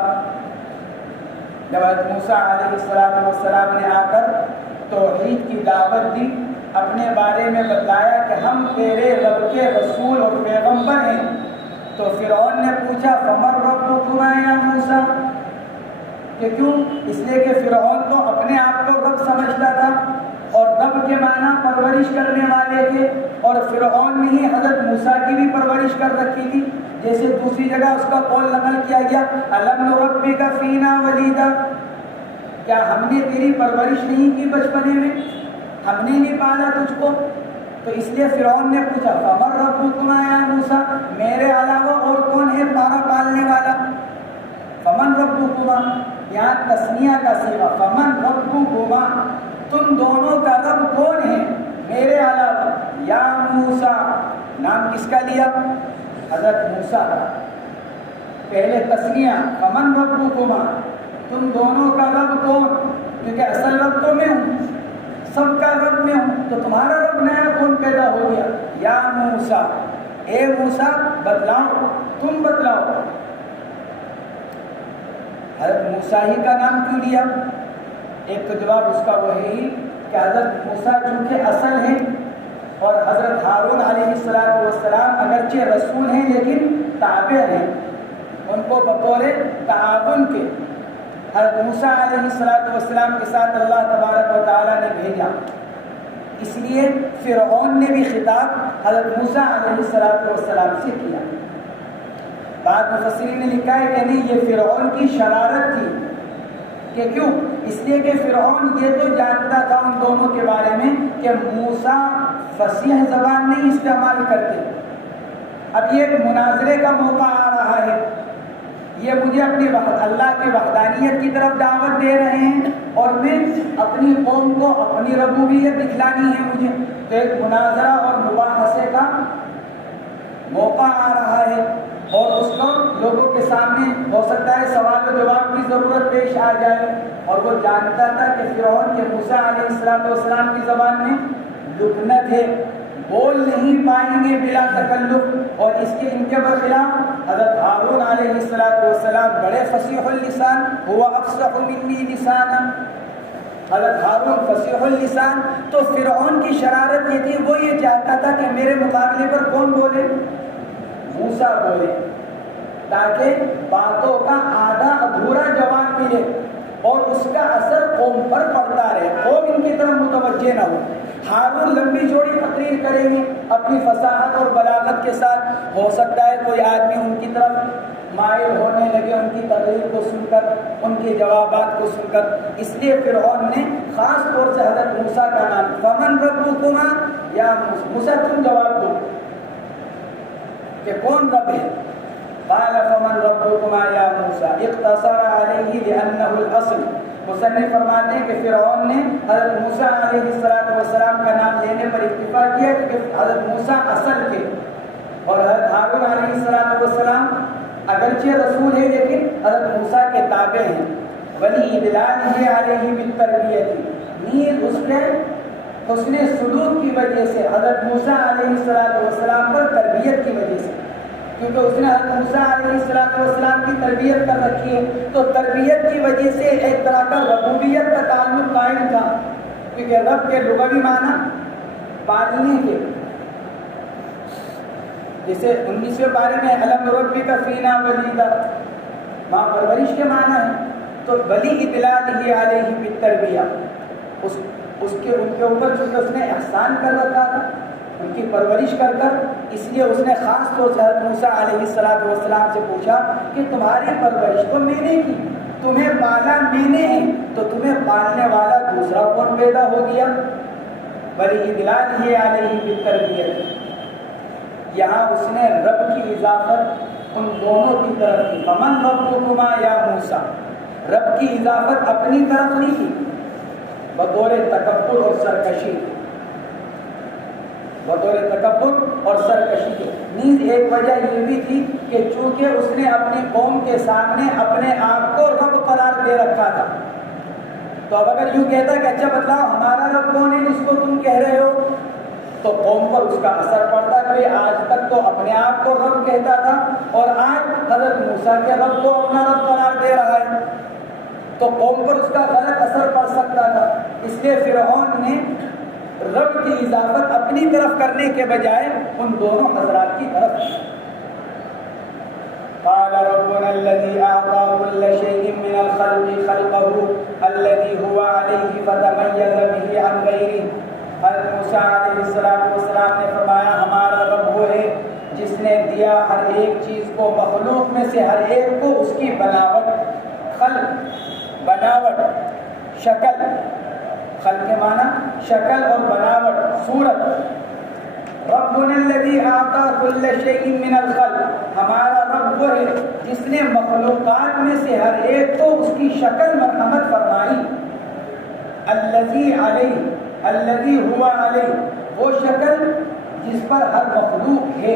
جب حضرت موسیٰ علیہ السلام نے آ کر توحید کی دعوت دی، اپنے بارے میں بتایا کہ ہم تیرے رب کے رسول اور پیغمبر ہیں، تو فرعون نے پوچھا فَمَن رَبُّكُمَا يَا مُوسَىٰ. کہ کیوں؟ اس لیے کہ فرعون تو اپنے آپ کو رب سمجھتا تھا اور رب کے معنی پرورش کرنے والے تھے، اور فرعون نے ہی حضرت موسیٰ کی بھی پرورش کر رکھی تھی. جیسے دوسری جگہ اس کا قول نقل کیا گیا أَلَمْ نُرَبِّكَ فِينَا وَلِيدًا. کیا ہم نے تیری پرورش نہیں کی بچپنے میں؟ ہم نے نہیں پالا تجھ کو؟ تو اس لیے فرعون نے پوچھا فَمَن رَبُّكُمَا يَا مُوسَىٰ، میرے علاوہ اور کون ہے تمہارا پالنے والا؟ فَمَن رَبُّكُمَا یہاں تسنیہ کا صیغہ، فَمَن رَبُّكُمَا تم دونوں کا رب کون ہے میرے علاوہ؟ یا موسیٰ، نام کس کا لیا؟ حضرت موسیٰ کا. پہلے تسنیہ فَمَن رَبُّكُمَا تم دونوں کا رب کون؟ کیونکہ اصل رب تو میں ہوں، سب کا رب میں ہوں، تو تمہارا رب نیا کون پیدا ہو گیا؟ یا موسیٰ، اے موسیٰ بتلاؤ، تم بتلاؤ. حضرت موسیٰ ہی کا نام کیوں لیا؟ ایک تو جواب اس کا وہ ہے ہی کہ حضرت موسیٰ چونکہ اصل ہیں اور حضرت ہارون علیہ السلام اگرچہ رسول ہیں لیکن تابع ہیں، ان کو بطور تعاون کے حضرت موسیٰ علیہ السلام کے ساتھ اللہ تبارک و تعالیٰ نے بھیجا. اس لیے فرعون نے بھی خطاب حضرت موسیٰ علیہ السلام سے کیا. بعض مفسرین نے لکھا ہے کہ نہیں، یہ فرعون کی شرارت تھی. کہ کیوں؟ اس لیے کہ فرعون یہ تو جانتا تھا ان دونوں کے بارے میں کہ موسیٰ فصیح زبان نہیں استعمال کرتے. اب یہ ایک مناظرے کا موقع آ رہا ہے، یہ مجھے اپنی اللہ کی وحدانیت کی طرف دعوت دے رہے ہیں اور میں اپنی قوم کو اپنی ربوبیت دکھلانی ہے مجھے. تو ایک مناظرہ اور مباحثے کا موقع آ رہا ہے اور اس کو لوگوں کے سامنے ہو سکتا ہے سوال و جواب کی ضرورت پیش آ جائے. اور وہ جانتا تھا کہ فرعون کے موسیٰ علیہ السلام کی زبان میں لکنت ہے، بول نہیں پائیں گے بلا تکلف. اور اس کے ان کے برخلاف حضرت ہارون علیہ السلام بڑے فصیح اللسان، ہوا افصح منی لسانا. حضرت ہارون فصیح اللسان. تو فرعون کی شرارت یہ تھی، وہ یہ چاہتا تھا کہ میرے مقابلے پر کون بولے؟ موسیٰ بولے، تاکہ باتوں کا آدھا ادھورا جواب ملے اور اس کا اثر قوم پر پڑتا رہے، قوم ان کی طرف متوجہ نہ ہو. ہارون لمبی چوڑی تقریر کریں گے اپنی فصاحت اور بلاغت کے ساتھ. ہو سکتا ہے کوئی آدمی ان کی طرف مائل ہونے لگے ان کی تقریر کو سن کر، ان کے جوابات کو سن کر. اس لیے فرعون نے خاص طور سے حضرت موسیٰ کا نام، فمن ربکما یا موسیٰ تم جواب دو کہ کون رب ہے. قال فمن ربکما یا موسیٰ اقتصر علیہ لأنہ الاصل. مصنف فرماتے ہیں کہ فرعون نے حضرت موسیٰ علیہ السلام کا نام لینے پر اکتفا کیا کہ حضرت موسیٰ اصل کے، اور حضرت ہارون علیہ السلام اگرچہ رسول ہے لیکن حضرت موسیٰ کے تابع ہیں. ولی ادلالہ علیہ بالتربیت، نیز اس کے حسن سلوک کی وجہ سے حضرت موسیٰ علیہ السلام پر تربیت کی وجہ سے، کیونکہ اس نے حضرت موسیٰ علیہ السلام کی تربیت کر رکھی ہے، تو تربیت کی وجہ سے ایک طرح کا ربوبیت کا تعلق قائم تھا. کیونکہ رب کے لغوی معنی پالنے کے، جیسے 19ویں پارے میں الم ربک فینا ولیدا، ماں پرورش کے معنی ہے. تو ولی ادلالہ علیہ بالتربیہ، ان کے اوپر چونکہ اس نے احسان کر رکھا تھا، ان کی پرورش کر کر، اس لیے اس نے خاص طور سے حضرت موسیٰ علیہ السلام سے پوچھا کہ تمہاری پرورش تو میں نے کی، تمہیں پالا میں نے ہے، تو تمہیں پالنے والا دوسرا کون پیدا ہو گیا؟ ولی ادلالہ علیہ بالتربیہ. یہاں اس نے رب کی اضافت ان دونوں کی طرف کی، فمن ربکما یا موسیٰ. رب کی اضافت اپنی طرف نہیں کی بطور تکبر اور سرکشی، بطور تکبر اور سرکشی کے. نیز ایک وجہ یہ بھی تھی کہ چونکہ اس نے اپنی قوم کے سامنے اپنے آپ کو رب قرار دے رکھا تھا، تو اب اگر یوں کہتا کہ اچھا بتلاؤ ہمارا رب کون ہے جس کو تم کہہ رہے ہو، تو قوم پر اس کا اثر پڑتا کہ آج تک تو اپنے آپ کو رب کہتا تھا اور آج حضرت موسیٰ کے رب کو اپنا رب قرار دے رہا ہے، تو قوم پر اس کا غلط اثر پڑ سکتا تھا. اس لیے فرعون نے رب کی اضافت اپنی طرف کرنے کے بجائے ان دونوں حضرات کی طرف. قال ربنا الذي اعطى كل شيء من الخلق خلقه الذي هو عليه فتميز به عن غيره. حضرت موسیٰ علیہ السلام نے فرمایا ہمارا رب وہ ہے جس نے دیا ہر ایک چیز کو، مخلوق میں سے ہر ایک کو اس کی بناوٹ، خلق بناوٹ، شکل، خلق کے معنی شکل اور بناوٹ، صورت. ربنا الذی اعطى كل شيء من الخلق، ہمارا رب وہ ہے جس نے مخلوقات میں سے ہر ایک کو اس کی شکل مرحمت فرمائی. الذی علیہ، الذی ہوا علیہ، وہ شکل جس پر ہر مخلوق ہے.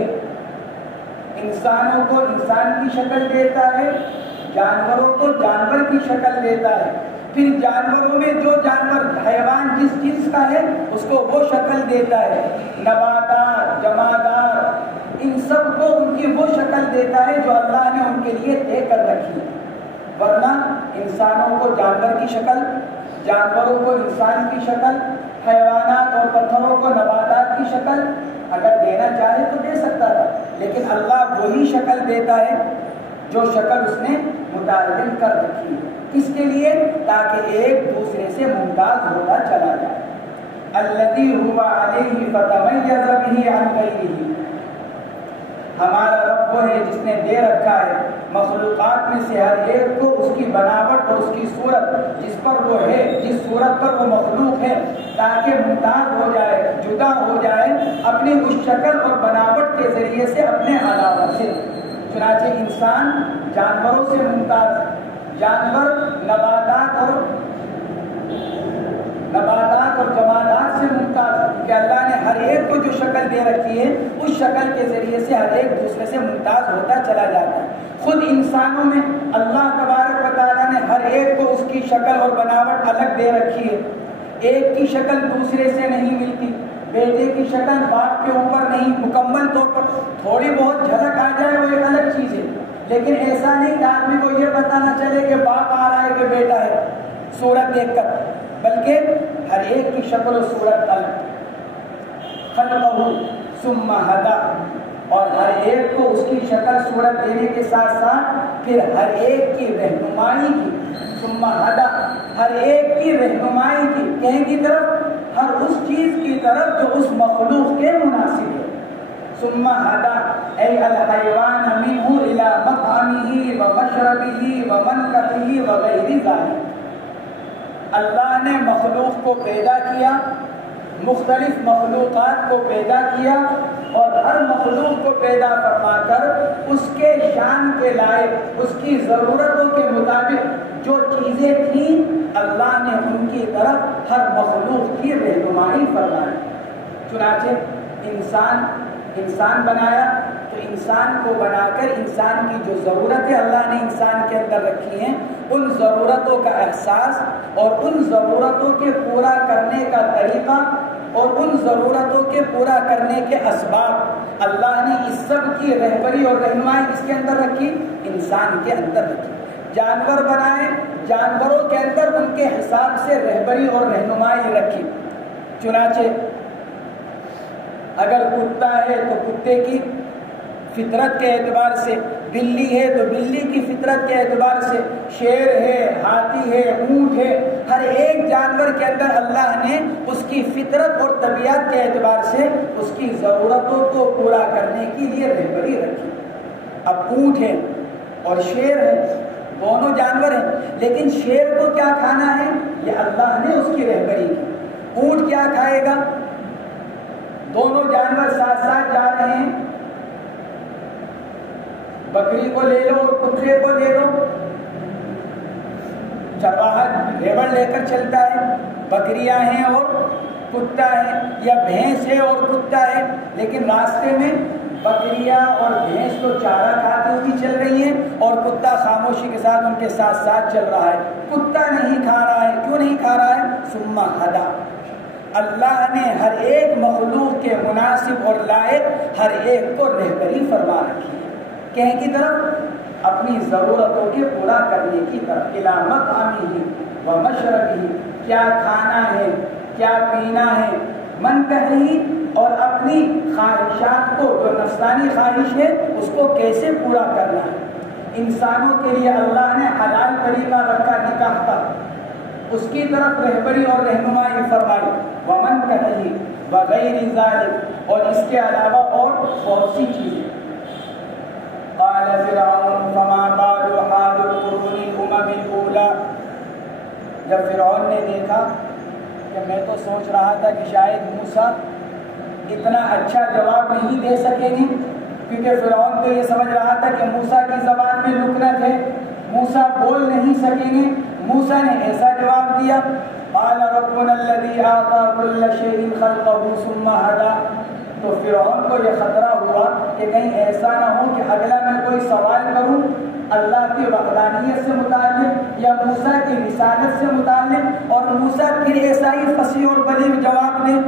انسانوں کو انسان کی شکل دیتا ہے، جانوروں کو جانور کی شکل دیتا ہے، پھر جانوروں میں جو جانور حیوان جس جنس کا ہے اس کو وہ شکل دیتا ہے. نباتات، جمادات، ان سب کو ان کی وہ شکل دیتا ہے جو اللہ نے ان کے لیے طے کر رکھی ہے. ورنہ انسانوں کو جانور کی شکل، جانوروں کو انسان کی شکل، حیوانات اور پتھروں کو نباتات کی شکل اگر دینا چاہے تو دے سکتا تھا، لیکن اللہ وہی شکل دیتا ہے جو شکل اس نے متعین کر رکھی ہے. کس کے لیے؟ تاکہ ایک دوسرے سے ممتاز ہوتا چلا جائے. الذی ہوا علیہ فتمیز به عن غیرہ، ہمارا رب وہ ہے جس نے دے رکھا ہے مخلوقات میں سے ہر ایک کو اس کی بناوٹ اور اس کی صورت، جس پر وہ ہے، جس صورت پر وہ مخلوق ہے، تاکہ ممتاز ہو جائے، جدا ہو جائے اپنی اس شکل اور بناوٹ کے ذریعے سے اپنے علاوہ سے. چنانچہ انسان جانوروں سے ممتاز، جانور نباتات اور جمادات سے ممتاز، کہ اللہ نے ہر ایک کو جو شکل دے رکھی ہے اس شکل کے ذریعے سے ہر ایک دوسرے سے ممتاز ہوتا چلا جاتا ہے۔ خود انسانوں میں اللہ تبارک و تعالیٰ نے ہر ایک کو اس کی شکل اور بناوٹ الگ دے رکھی ہے۔ ایک کی شکل دوسرے سے نہیں ملتی، بیٹے کی شکل باپ کے اوپر نہیں، مکمل طور پر تھوڑی بہت جھلک آ جائے وہ ایک الگ چیز ہے، لیکن ایسا نہیں کہ آدمی کو یہ پتہ نہ چلے کہ باپ آ رہا ہے کہ بیٹا ہے صورت دیکھ کر، بلکہ ہر ایک کی شکل و صورت الگ۔ خلقہ ثم ہدی، اور ہر ایک کو اس کی شکل صورت دینے کے ساتھ ساتھ پھر ہر ایک کی رہنمائی کی، ثم ہدی، ہر ایک کی رہنمائی کی، کہیں کی طرف، ہر اس چیز کی طرف جو اس مخلوق کے مناسب ہے۔ ثم ہدی ای الحیوان منہ الی مطعمہ ومشربہ ومنکحہ وغیر ذلک، اللہ نے مخلوق کو پیدا کیا، مختلف مخلوقات کو پیدا کیا، اور ہر مخلوق کو پیدا فرما کر اس کے شان کے لائق، اس کی ضرورتوں کے مطابق جو چیزیں تھیں اللہ نے ان کی طرف ہر مخلوق کی رہنمائی فرمائی۔ چنانچہ انسان بنایا تو انسان کو بنا کر انسان کی جو ضرورتیں اللہ نے انسان کے اندر رکھی ہیں ان ضرورتوں کا احساس اور ان ضرورتوں کے پورا کرنے کا طریقہ اور ان ضرورتوں کے پورا کرنے کے اسباب اللہ نے اس سب کی رہبری اور رہنمائی اس کے اندر رکھی، انسان کے اندر رکھی۔ جانور بنائے، جانوروں کے اندر ان کے حساب سے رہبری اور رہنمائی رکھی۔ چنانچہ اگر کتا ہے تو کتے کی فطرت کے اعتبار سے، بلی ہے تو بلی کی فطرت کے اعتبار سے، شیر ہے، ہاتھی ہے، اونٹ ہے، ہر ایک جانور کے اندر اللہ نے اس کی فطرت اور طبیعت کے اعتبار سے اس کی ضرورتوں کو پورا کرنے کے لیے رہبری رکھی۔ اب اونٹ ہے اور شیر ہے، دونوں جانور ہیں، لیکن شیر کو کیا کھانا ہے یہ اللہ نے اس کی رہبری کی۔ اونٹ کیا کھائے گا؟ دونوں جانور ساتھ ساتھ جا رہے ہیں، بکری کو لے لو اور کتے کو لے لو، چرواہا ریوڑ لے کر چلتا ہے، بکریاں ہیں اور کتا ہے، یا بھینس ہے اور کتا ہے، لیکن راستے میں بکریاں اور بھینس تو چارہ کھاتی ہوئی چل رہی ہیں اور کتا خاموشی کے ساتھ ان کے ساتھ ساتھ چل رہا ہے۔ کتا نہیں کھا رہا ہے، کیوں نہیں کھا رہا ہے؟ ثم ہدی، اللہ نے ہر ایک مخلوق کے مناسب اور لائق ہر ایک کو رہبری فرما رکھی ہے، کہیں کی طرف اپنی ضرورتوں کے پورا کرنے کی طرف، الی مطعمہ ومشربہ، کیا کھانا ہے، کیا پینا ہے، منکحہ، اور اپنی خواہشات کو، جو نفسانی خواہش ہے اس کو کیسے پورا کرنا ہے۔ انسانوں کے لیے اللہ نے حلال طریقہ رکھا نکاح کا، اس کی طرف رہبری اور رہنمائی فرمائی، ومنکحہ وغیر ذلک، اور اس کے علاوہ اور بہت سی چیزیں۔ قال فرعون فما بال حال القرون الامم الاولى، جب فرعون نے دیکھا کہ میں تو سوچ رہا تھا کہ شاید موسیٰ اتنا اچھا جواب نہیں دے سکیں گے، کیونکہ فرعون تو یہ سمجھ رہا تھا کہ موسیٰ کی زبان میں لکنت ہے، موسیٰ بول نہیں سکیں گے، موسیٰ نے ایسا جواب دیا، قال ربنا الذي اعطى كل شيء خلقه ثم هدى، تو فرعون کو یہ خطرہ ہوا کہ کہیں ایسا نہ ہو کہ اگلا میں کوئی سوال کروں اللہ کی وحدانیت سے متعلق یا موسیٰ کی رسالت سے متعلق اور موسیٰ پھر ایسا ہی فصیح اور بلیغ جواب دیں،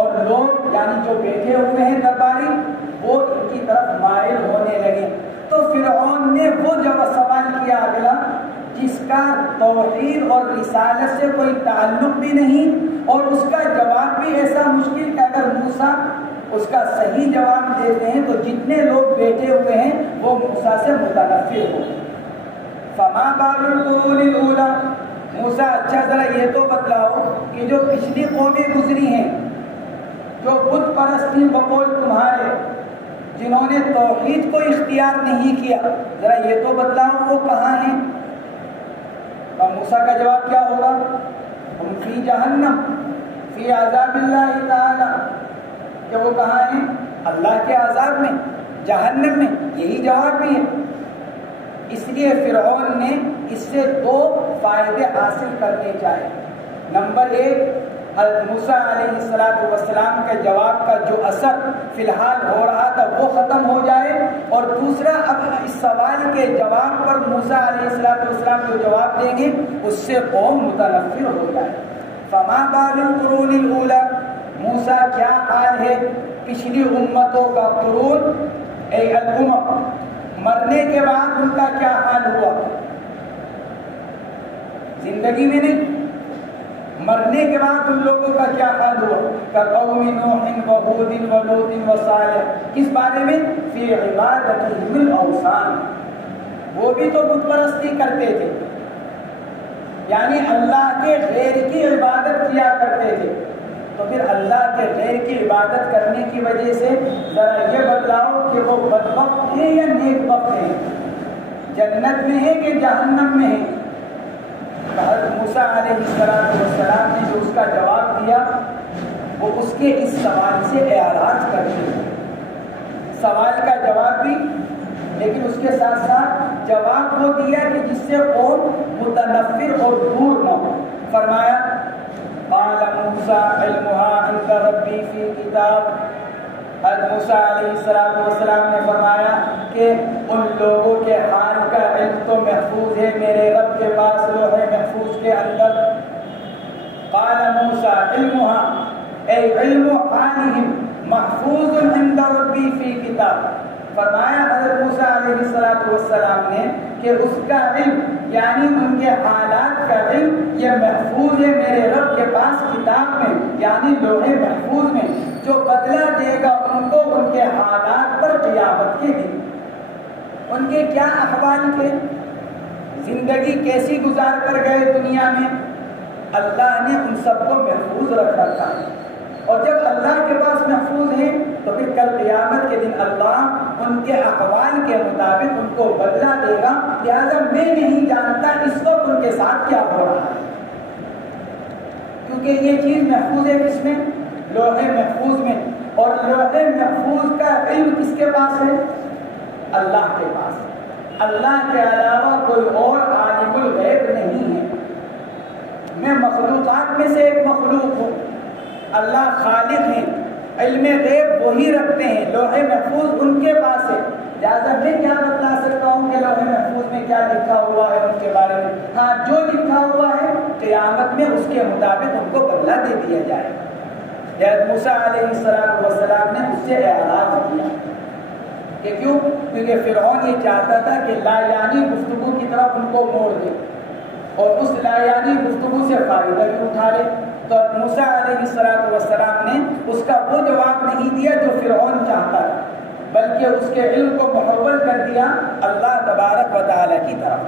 اور لوگ یعنی جو بیٹھے ہوئے ہیں درباری وہ ان کی طرف مائل ہونے لگے۔ تو فرعون نے وہ جب سوال کیا اگلا جس کا توحید اور رسالت سے کوئی تعلق بھی نہیں، اور اس کا جواب بھی ایسا مشکل کہ اگر موسیٰ اس کا صحیح جواب دیتے ہیں تو جتنے لوگ بیٹھے ہوئے ہیں وہ موسیٰ سے متنفر ہو۔ فما بال القرون الاولی، موسیٰ اچھا ذرا یہ تو بتلاؤ کہ جو پچھلی قومیں گزری ہیں جو بت پرست تھیں بقول تمہارے، جنہوں نے توحید کو اختیار نہیں کیا، ذرا یہ تو بتلاؤ وہ کہاں ہیں؟ اور موسیٰ کا جواب کیا ہوگا؟ ہم فی جہنم فی عذاب اللہ تعالی، کہ وہ کہاں ہیں؟ اللہ کے عذاب میں۔ جہنم میں، یہی جواب بھی ہے۔ اس لیے فرعون نے اس سے دو فائدے حاصل کرنے چاہے۔ نمبر ایک، حضرت موسیٰ علیہ السلام کے جواب کا جو اثر فی الحال ہو رہا تھا وہ ختم ہو جائے، اور دوسرا اب اس سوال کے جواب پر موسیٰ علیہ السلام جو جواب دیں گے اس سے قوم متنفر ہو جائے۔ فما بال القرون الاولی، موسیٰ کیا حال ہے پچھلی امتوں کا، قرون اے الامم، مرنے کے بعد ان کا کیا حال ہوا؟ زندگی میں نہیں، مرنے کے بعد ان لوگوں کا کیا حال ہوا؟ کقوم نوح وہود ولوط وصالح، کس بارے میں؟ فی عبادتہم الاوثان، وہ بھی تو بت پرستی کرتے تھے، یعنی اللہ کے غیر کی عبادت کیا کرتے تھے۔ تو پھر اللہ کے غیر کی عبادت کرنے کی وجہ سے ذرا یہ بتلاؤ کہ وہ بدبخت ہیں یا نیک بخت ہیں، جنت میں ہیں کہ جہنم میں ہیں؟ حضرت موسیٰ علیہ السلام نے جو اس کا جواب دیا وہ اس کے اس سوال سے اعراض کرتے ہیں، سوال کا جواب بھی، لیکن اس کے ساتھ ساتھ جواب وہ دیا کہ جس سے قوم متنفر اور دور نہ ہو۔ فرمایا قال موسیٰ علمها عند ربی فی کتاب، حضرت موسیٰ علیہ السلام نے فرمایا کہ ان لوگوں کے حال کا علم تو محفوظ ہے میرے رب کے پاس لوح محفوظ کے اندر۔ قال موسیٰ علمها اے علم حالہم محفوظ عند ربی فی کتاب، فرمایا حضرت موسیٰ علیہ السلام نے کہ اس کا علم یعنی ان کے حالات کا علم یہ محفوظ ہے میرے رب کے پاس کتاب میں، یعنی لوح محفوظ میں، جو بدلہ دے گا ان کو ان کے حالات پر قیامت کے دن۔ ان کے کیا احوال تھے، زندگی کیسی گزار کر گئے دنیا میں، اللہ نے ان سب کو محفوظ رکھ رکھا ہے، اور جب اللہ کے پاس محفوظ ہے تو پھر کل قیامت کے دن اللہ ان کے احوال کے مطابق ان کو بدلہ دے گا۔ لہذا میں نہیں جانتا اس وقت ان کے ساتھ کیا ہو رہا ہے، کیونکہ یہ چیز محفوظ ہے کس میں؟ لوح محفوظ میں، اور لوح محفوظ کا علم کس کے پاس ہے؟ اللہ کے پاس۔ اللہ کے علاوہ کوئی اور عالم الغیب نہیں ہے۔ میں مخلوقات میں سے ایک مخلوق ہوں، اللہ خالق ہیں، علم غیب وہی رکھتے ہیں، لوح محفوظ ان کے پاس ہے، لہٰذا میں کیا بتلا سکتا ہوں کہ لوح محفوظ میں کیا لکھا ہوا ہے ان کے بارے میں؟ ہاں، جو لکھا ہوا ہے قیامت میں اس کے مطابق ان کو بدلہ دے دیا جائے۔ حضرت موسیٰ علیہ السلام نے اس سے اعراض کیا کہ کیوں؟ کیونکہ فرعون یہ چاہتا تھا کہ لا یعنی گفتگو کی طرف ان کو موڑ دے اور اس لا یعنی گفتگو سے فائدہ بھی اٹھا لے۔ تو موسیٰ علیہ السلام نے اس کا وہ جواب نہیں دیا جو فرعون چاہتا تھا، بلکہ اس کے علم کو محول کر دیا اللہ تبارک و تعالی کی طرف۔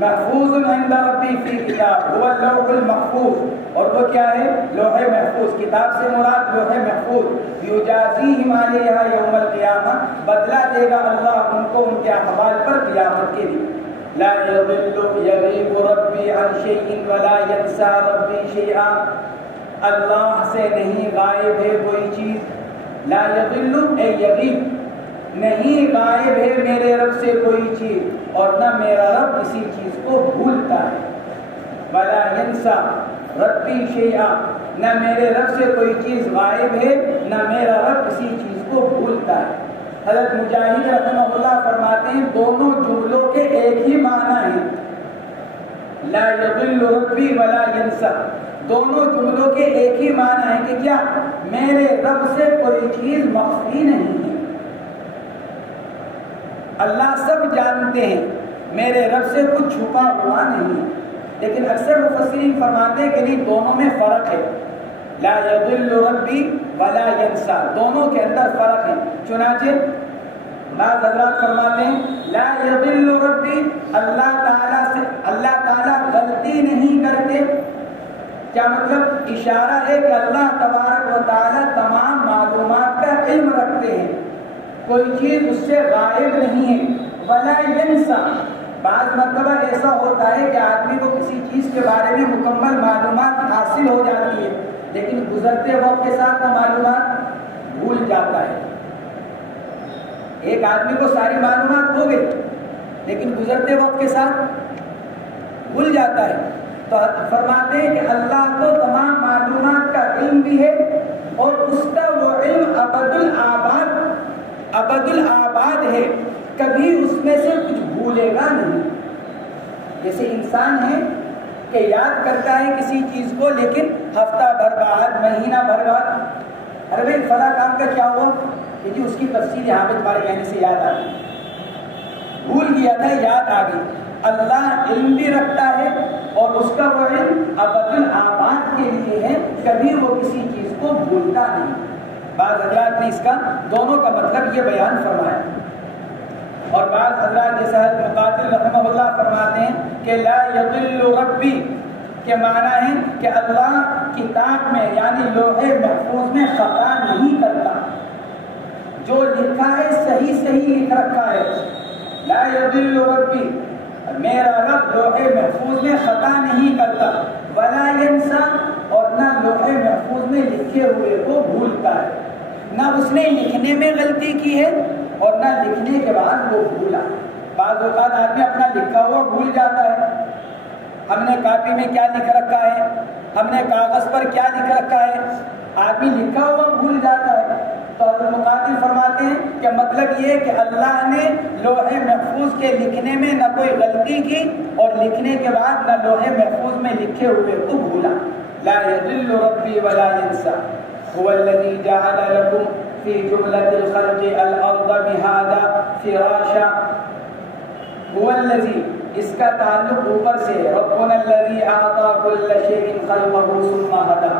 محفوظ عند ربی فی کتاب هو اللوح المحفوظ، اور وہ کیا ہے؟ لوح محفوظ۔ کتاب سے مراد لوح محفوظ۔ یجازیہم علیہا یوم القیامہ، بدلہ دے گا اللہ ان کو ان کے احوال پر قیامت کے دن۔ لا یضل یغیب ربی عن شیء ولا ینسى ربی شیئا، اللہ سے نہیں غائب ہے کوئی چیز، لا یضل اے یغیب، نہیں غائب ہے میرے رب سے کوئی چیز، اور نہ میرا رب کسی چیز کو بھولتا ہے۔ ولا ینسى ربی شیئا، نہ میرے رب سے کوئی چیز غائب ہے، نہ میرا رب کسی چیز کو بھولتا ہے۔ حضرت مجاہد رحمہ اللہ فرماتے ہیں دونوں جملوں کے ایک ہی معنی ہیں، لا یضل ربی ولا ینسى، دونوں جملوں کے ایک ہی معنی ہے کہ کیا؟ میرے رب سے کوئی چیز مخفی نہیں ہے، اللہ سب جانتے ہیں، میرے رب سے کچھ چھپا ہوا نہیں ہے۔ لیکن اکثر مفسرین فرماتے ہیں کہ نہیں، دونوں میں فرق ہے، لا یضل ربی ولا ینسى، دونوں کے اندر فرق ہے۔ چنانچہ بعض حضرات فرماتے ہیں لا یضل ربی، اللہ تعالیٰ غلطی نہیں کرتے۔ کیا مطلب؟ اشارہ ہے کہ اللہ تبارک و تعالیٰ تمام معلومات کا علم رکھتے ہیں، کوئی چیز اس سے غائب نہیں ہے۔ ولا ینسى، بعض مرتبہ ایسا ہوتا ہے کہ آدمی کو کسی چیز کے بارے میں مکمل معلومات حاصل ہو جاتی ہے، لیکن گزرتے وقت کے ساتھ وہ معلومات بھول جاتا ہے۔ ایک آدمی کو ساری معلومات ہو گئی لیکن گزرتے وقت کے ساتھ بھول جاتا ہے. تو فرماتے ہیں کہ اللہ کو تمام معلومات کا علم بھی ہے اور اس کا وہ علم ابد الآباد ہے، کبھی اس میں سے کچھ بھولے گا نہیں. جیسے انسان ہے کہ یاد کرتا ہے کسی چیز کو لیکن ہفتہ بھر بعد، مہینہ بھر بعد، ارے بھائی فلاں کام کا کیا ہوا کہ جی اس کی تفصیل یہاں پہ تمہارے کہنے سے یاد آ گئی، بھول گیا تھا یاد آ گئی. اللہ علم بھی رکھتا ہے اور اس کا وہ علم ابد الآباد کے لیے ہے، کبھی وہ کسی چیز کو بھولتا نہیں. بعض حضرات نے اس کا دونوں کا مطلب یہ بیان فرمایا، اور بعض حضرات جیسا مقاتل رحمہ اللہ فرماتے ہیں کہ لا یضل ربی کے معنی ہے کہ اللہ کتاب میں یعنی لوح محفوظ میں خطا نہیں کرتا، جو لکھا ہے صحیح صحیح لکھ رکھا ہے. لا یضل ربی، میرا رب لوح محفوظ میں خطا نہیں کرتا. ولا ینسا، اور نہ لوح محفوظ میں لکھے ہوئے کو بھولتا ہے، نہ اس نے لکھنے میں غلطی کی ہے اور نہ لکھنے کے بعد وہ بھولا. بعض اوقات آدمی اپنا لکھا ہوا بھول جاتا ہے. ہم نے کاپی میں کیا لکھ رکھا ہے، ہم نے کاغذ پر کیا لکھ رکھا ہے، آدمی لکھا ہوا بھول جاتا ہے. تو حضرت مقاتل فرماتے ہیں کہ مطلب یہ کہ اللہ نے لوح محفوظ کے لکھنے میں نہ کوئی غلطی کی اور لکھنے کے بعد نہ لوح محفوظ میں لکھے ہوئے کو بھولا. لا يضل ربي ولا ينسى هو الذي جعل لكم في جملة الخلق الأرض مهادا فراشا. هو الذي، اس کا تعلق اوپر سے ربنا الذي اعطى كل شيء خلقه ثم هدى،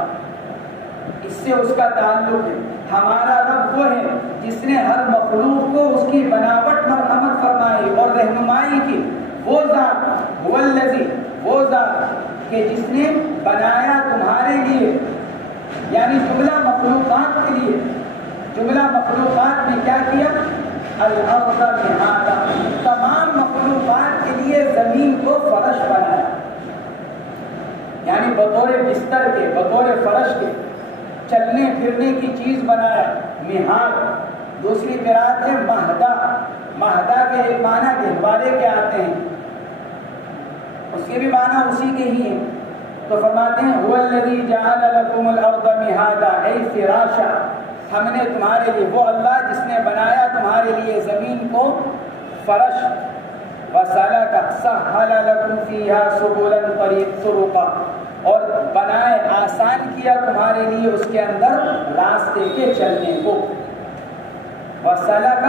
اس سے اس کا تعلق ہے. ہمارا رب وہ ہے جس نے ہر مخلوق کو اس کی بناوٹ مرحمت فرمائی اور رہنمائی کی. وہ ذات، هو الذي، وہ ذات کہ جس نے بنایا تمہارے لیے، یعنی جملہ مخلوقات کے لیے. جملہ مخلوقات میں کیا کیا؟ الارض مہادا، تمام مخلوقات کے لیے زمین کو فرش بنایا، یعنی بطور بستر کے، بطور فرش کے، چلنے پھرنے کی چیز بنایا. مہاد، دوسری قرات ہے مہدا. مہدا کے ایک معنی گہوارے کے آتے ہیں، اس کے بھی معنی اسی کے ہی ہیں. تو فرماتے ہیں هو الذی جعل لکم الارض مہادا ای فراشا، ہم نے تمہارے لیے، وہ اللہ جس نے بنایا تمہارے لیے زمین کو فرش. وسلک سہل لکم فیہا سبلا طرقا، اور بنائے آسان کیا تمہارے لیے اس کے اندر راستے کے چلنے کو. وسلک،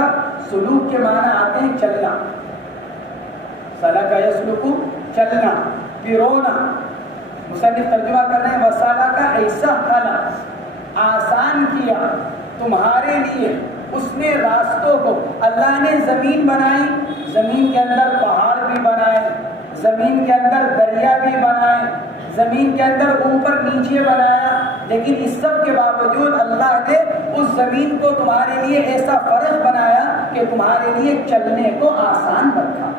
سلوک کے معنی آتے ہیں چلنا، سلک یسلک چلنا، پیرونا. مصنف ترجمہ کر رہے ہیں وسلک ایسا کھلا، آسان کیا تمہارے لیے اس نے راستوں کو. اللہ نے زمین بنائی، زمین کے اندر پہاڑ بھی بنائے، زمین کے اندر دریا بھی بنائے، زمین کے اندر اوپر نیچے بنایا، لیکن اس سب کے باوجود اللہ نے اس زمین کو تمہارے لیے ایسا فرش بنایا کہ تمہارے لیے چلنے کو آسان رکھا،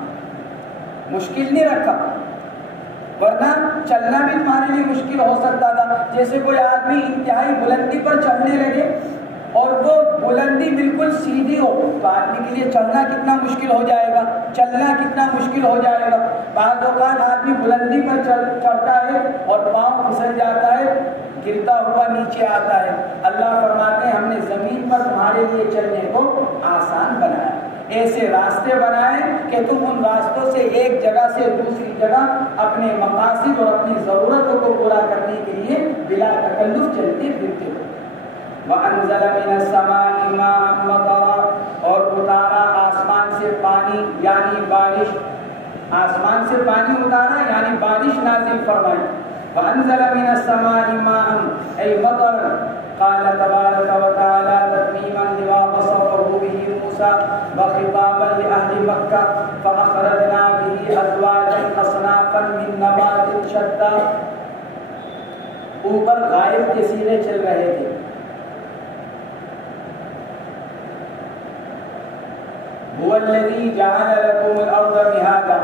مشکل نہیں رکھا. ورنہ چلنا بھی تمہارے لیے مشکل ہو سکتا تھا. جیسے کوئی آدمی انتہائی بلندی پر چڑھنے لگے اور وہ بلندی بالکل سیدھی ہو تو آدمی کے لیے چڑھنا کتنا مشکل ہو جائے گا، چلنا کتنا مشکل ہو جائے گا. بعض اوقات آدمی بلندی پر چڑھتا ہے اور پاؤں پھسل جاتا ہے، گرتا ہوا نیچے آتا ہے. اللہ فرماتے ہیں ہم نے زمین پر تمہارے لیے چلنے کو آسان بنایا، ایسے راستے بنائے کہ تم ان راستوں سے ایک جگہ سے دوسری جگہ اپنے مقاصد اور اپنی ضرورتوں کو پورا کرنے کے لیے بلا تکلف چلتے پھرتے ہو. وَأَنزَلَ مِنَ السَّمَاءِ مَاءً مَطَرًا، اور اتارا آسمان سے پانی یعنی بارش، آسمان سے پانی اتارا یعنی بارش نازل فرمائی. وَأَنزَلَ مِنَ السَّمَاءِ مَاءً أي مطرًا. قال تبارك وتعالى تتميما لما وصفه به موسى وخطابا لأهل مكة فأخرجنا به أزواجا أصنافا من نبات شتى. اوپر غائب کے سیرے چل رہے تھے. هو الذي جعل لكم الأرض مهادا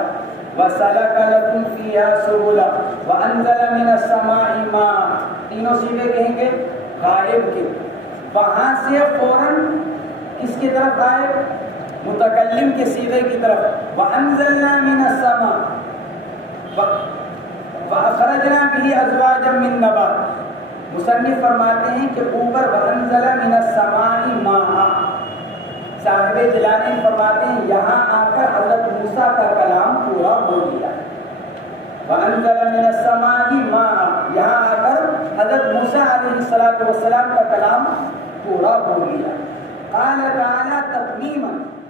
وسلك لكم فيها سبلا وأنزل من السماء ماء. تینوں سیرے کہیں گے غائب کے. وہاں سے فوراً کس کی طرف آئے؟ متکلم کے صیغے کی طرف. وَأَنزَلْنَا مِنَ السَّمَاءِ وَأَخْرَجْنَا بِهِ أَزْوَاجًا مِّن نَّبَاتٍ. مصنف فرماتے ہیں کہ اوپر وَأَنزَلَ مِنَ السَّمَاءِ مَاءً. صاحب جلالین فرماتے ہیں یہاں آ کر حضرت موسیٰ کا کلام پورا ہو گیا. وَأَنزَلَ مِنَ السَّمَاءِ مَاءً یہاں آ کر حضرت موسیٰ علیہ السلام کا کلام پورا ہو گیا. قال تعالی تتمیما